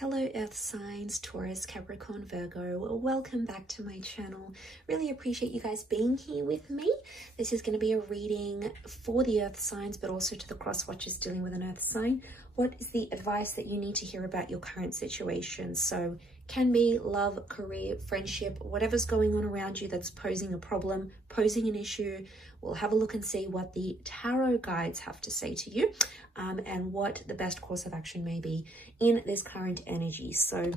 Hello Earth signs, Taurus, Capricorn, Virgo. Welcome back to my channel. Really appreciate you guys being here with me. This is going to be a reading for the Earth signs, but also to the cross watchers dealing with an Earth sign. What is the advice that you need to hear about your current situation? So can be love, career, friendship, whatever's going on around you that's posing a problem, posing an issue. We'll have a look and see what the tarot guides have to say to you and what the best course of action may be in this current energy. So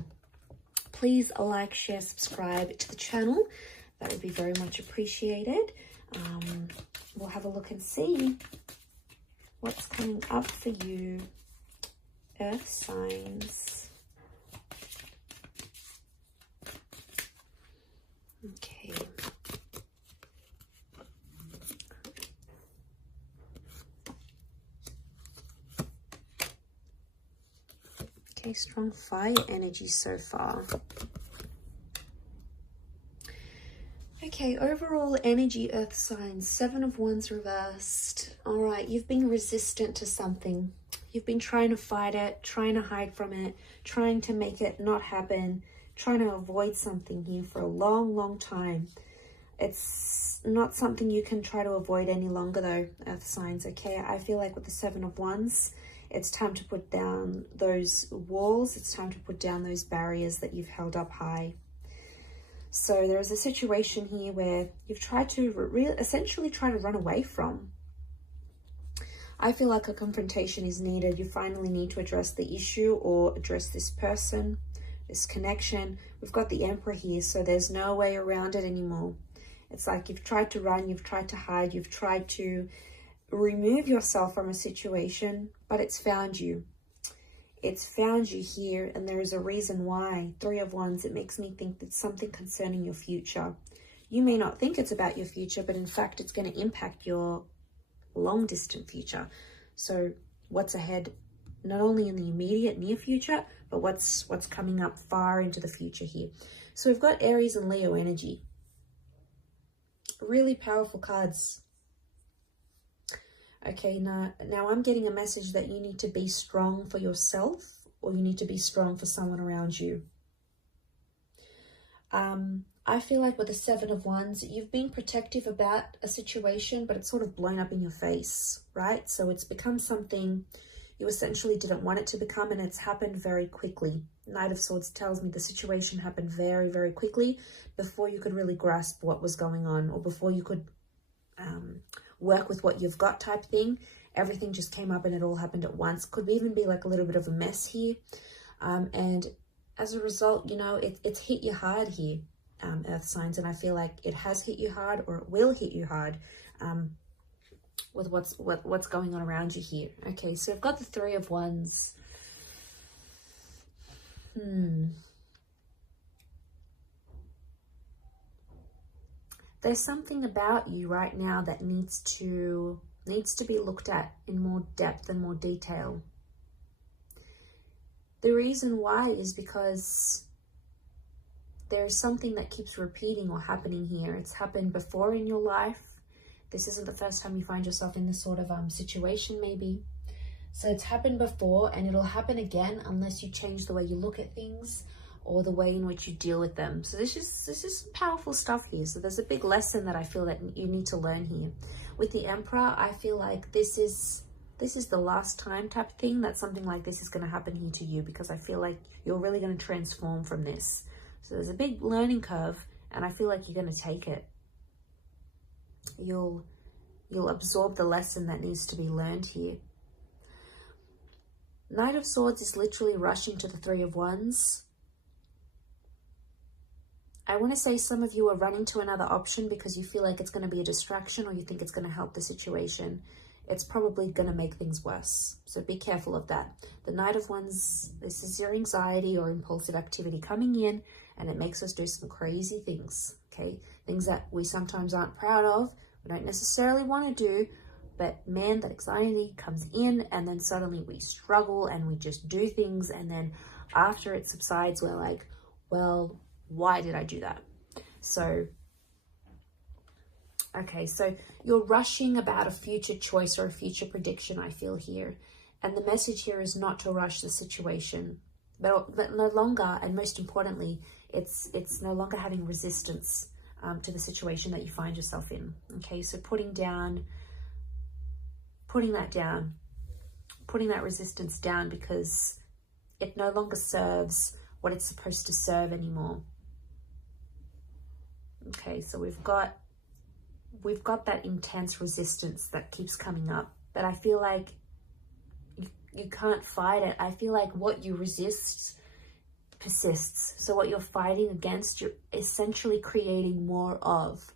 please like, share, subscribe to the channel. That would be very much appreciated. We'll have a look and see what's coming up for you, Earth signs. Okay. Okay, strong fire energy so far. Okay, overall energy, Earth signs, 7 of Wands reversed. All right, you've been resistant to something. You've been trying to fight it, trying to hide from it, trying to make it not happen, trying to avoid something here for a long, long time. It's not something you can try to avoid any longer though, Earth signs, okay? I feel like with the 7 of Wands, it's time to put down those walls. It's time to put down those barriers that you've held up high. So there is a situation here where you've tried to essentially try to run away from. I feel like a confrontation is needed. You finally need to address the issue or address this person, this connection. We've got the Emperor here, so there's no way around it anymore. It's like you've tried to run, you've tried to hide, you've tried to remove yourself from a situation, but it's found you. It's found you here, and there is a reason why. 3 of Wands, it makes me think that something concerning your future. You may not think it's about your future, but in fact, it's going to impact your long distant future. So what's ahead, not only in the immediate near future, but what's coming up far into the future here. So we've got Aries and Leo energy. Really powerful cards. Okay, now I'm getting a message that you need to be strong for yourself, or you need to be strong for someone around you. I feel like with the 7 of Wands, you've been protective about a situation, but it's sort of blown up in your face, right? So it's become something you essentially didn't want it to become, and it's happened very quickly. Knight of Swords tells me the situation happened very, very quickly before you could really grasp what was going on, or before you could work with what you've got type thing. Everything just came up and it all happened at once. Could even be like a little bit of a mess here. And as a result, you know, it's hit you hard here, Earth signs. And I feel like it has hit you hard, or it will hit you hard with what's going on around you here. Okay, so I've got the 3 of Wands. There's something about you right now that needs to be looked at in more depth and more detail. The reason why is because there's something that keeps repeating or happening here. It's happened before in your life. This isn't the first time you find yourself in this sort of situation maybe. So it's happened before, and it'll happen again unless you change the way you look at things or the way in which you deal with them. So this is powerful stuff here. So there's a big lesson that I feel that you need to learn here. With the Emperor, I feel like this is the last time type thing that something like this is going to happen here to you, because I feel like you're really going to transform from this. So there's a big learning curve, and I feel like you're going to take it. You'll absorb the lesson that needs to be learned here. Knight of Swords is literally rushing to the 3 of Wands. I want to say some of you are running to another option because you feel like it's going to be a distraction, or you think it's going to help the situation. It's probably going to make things worse. So be careful of that. The Knight of Wands, this is your anxiety or impulsive activity coming in, and it makes us do some crazy things, okay? Things that we sometimes aren't proud of, we don't necessarily want to do, but man, that anxiety comes in, and then suddenly we struggle and we just do things, and then after it subsides, we're like, well, why did I do that? So, okay, so you're rushing about a future choice or a future prediction, I feel here. And the message here is not to rush the situation. but no longer, and most importantly, it's no longer having resistance to the situation that you find yourself in. Okay, so putting that resistance down, because it no longer serves what it's supposed to serve anymore. Okay, so we've got that intense resistance that keeps coming up, but I feel like you can't fight it. I feel like what you resist persists. So what you're fighting against, you're essentially creating more of.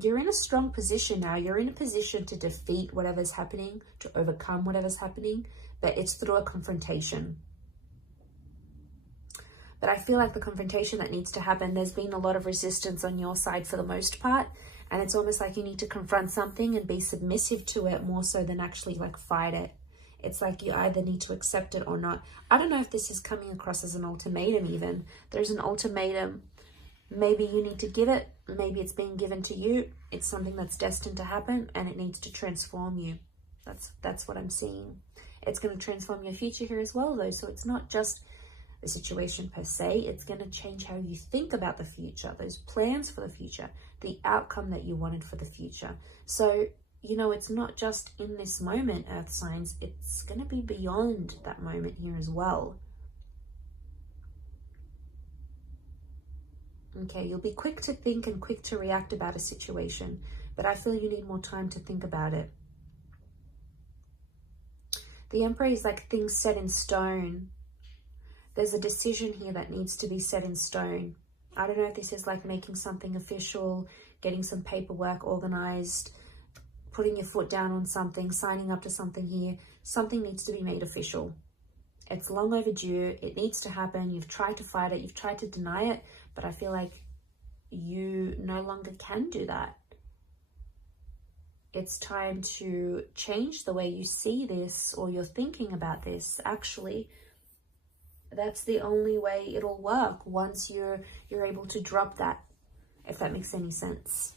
You're in a strong position now. You're in a position to defeat whatever's happening, to overcome whatever's happening, but it's through a confrontation. But I feel like the confrontation that needs to happen, there's been a lot of resistance on your side for the most part, and it's almost like you need to confront something and be submissive to it more so than actually like fight it. It's like you either need to accept it or not. I don't know if this is coming across as an ultimatum even. There's an ultimatum. Maybe you need to give it. Maybe it's being given to you. It's something that's destined to happen and it needs to transform you. That's what I'm seeing. It's going to transform your future here as well though. So it's not just the situation per se. It's going to change how you think about the future, those plans for the future, the outcome that you wanted for the future. So, you know, it's not just in this moment, Earth signs. It's going to be beyond that moment here as well. Okay, you'll be quick to think and quick to react about a situation, but I feel you need more time to think about it. The Emperor is like things set in stone. There's a decision here that needs to be set in stone. I don't know if this is like making something official, getting some paperwork organized, putting your foot down on something, signing up to something here. Something needs to be made official. It's long overdue. It needs to happen. You've tried to fight it. You've tried to deny it, but I feel like you no longer can do that. It's time to change the way you see this or you're thinking about this. Actually, that's the only way it'll work once you're able to drop that, if that makes any sense.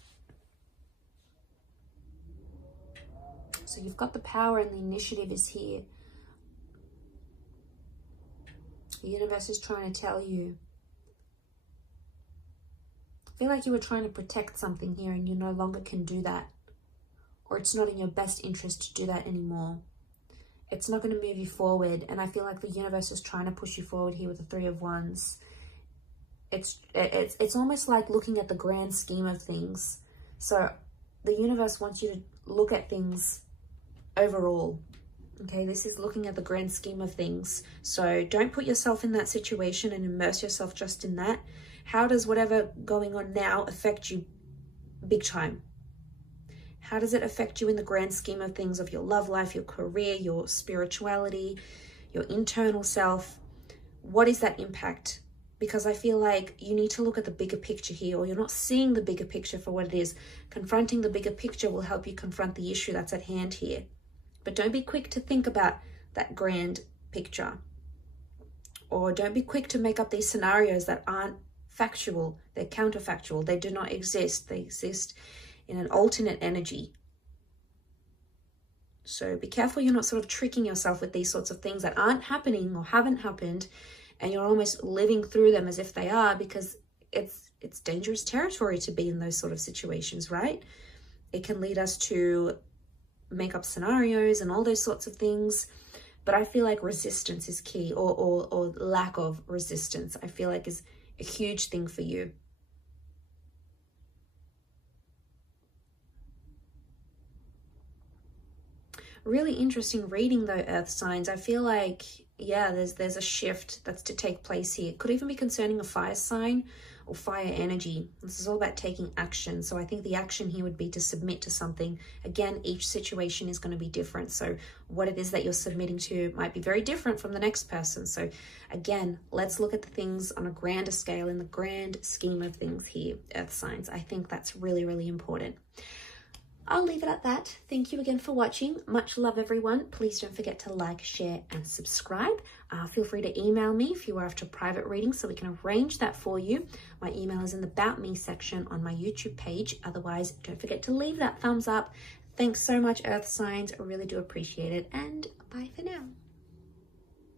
So you've got the power and the initiative is here. The universe is trying to tell you. I feel like you were trying to protect something here and you no longer can do that. Or it's not in your best interest to do that anymore. It's not going to move you forward. And I feel like the universe is trying to push you forward here with the Three of Wands. It's almost like looking at the grand scheme of things. So the universe wants you to look at things overall. Okay, this is looking at the grand scheme of things. So don't put yourself in that situation and immerse yourself just in that. How does whatever going on now affect you big time? How does it affect you in the grand scheme of things of your love life, your career, your spirituality, your internal self? What is that impact? Because I feel like you need to look at the bigger picture here, or you're not seeing the bigger picture for what it is. Confronting the bigger picture will help you confront the issue that's at hand here. But don't be quick to think about that grand picture. Or don't be quick to make up these scenarios that aren't factual. They're counterfactual. They do not exist. They exist in an alternate energy. So be careful you're not sort of tricking yourself with these sorts of things that aren't happening or haven't happened, and you're almost living through them as if they are, because it's dangerous territory to be in those sort of situations, right? It can lead us to make up scenarios and all those sorts of things. But I feel like resistance is key, or lack of resistance, I feel like is a huge thing for you. Really interesting reading though, Earth signs. I feel like, yeah, there's a shift that's to take place here. It could even be concerning a fire sign or fire energy. This is all about taking action. So I think the action here would be to submit to something. Again, each situation is going to be different. So what it is that you're submitting to might be very different from the next person. So again, let's look at the things on a grander scale, in the grand scheme of things here, Earth signs. I think that's really, really important. I'll leave it at that. Thank you again for watching. Much love, everyone. Please don't forget to like, share, and subscribe. Feel free to email me if you are after private reading so we can arrange that for you. My email is in the About Me section on my YouTube page. Otherwise, don't forget to leave that thumbs up. Thanks so much, Earth signs. I really do appreciate it. And bye.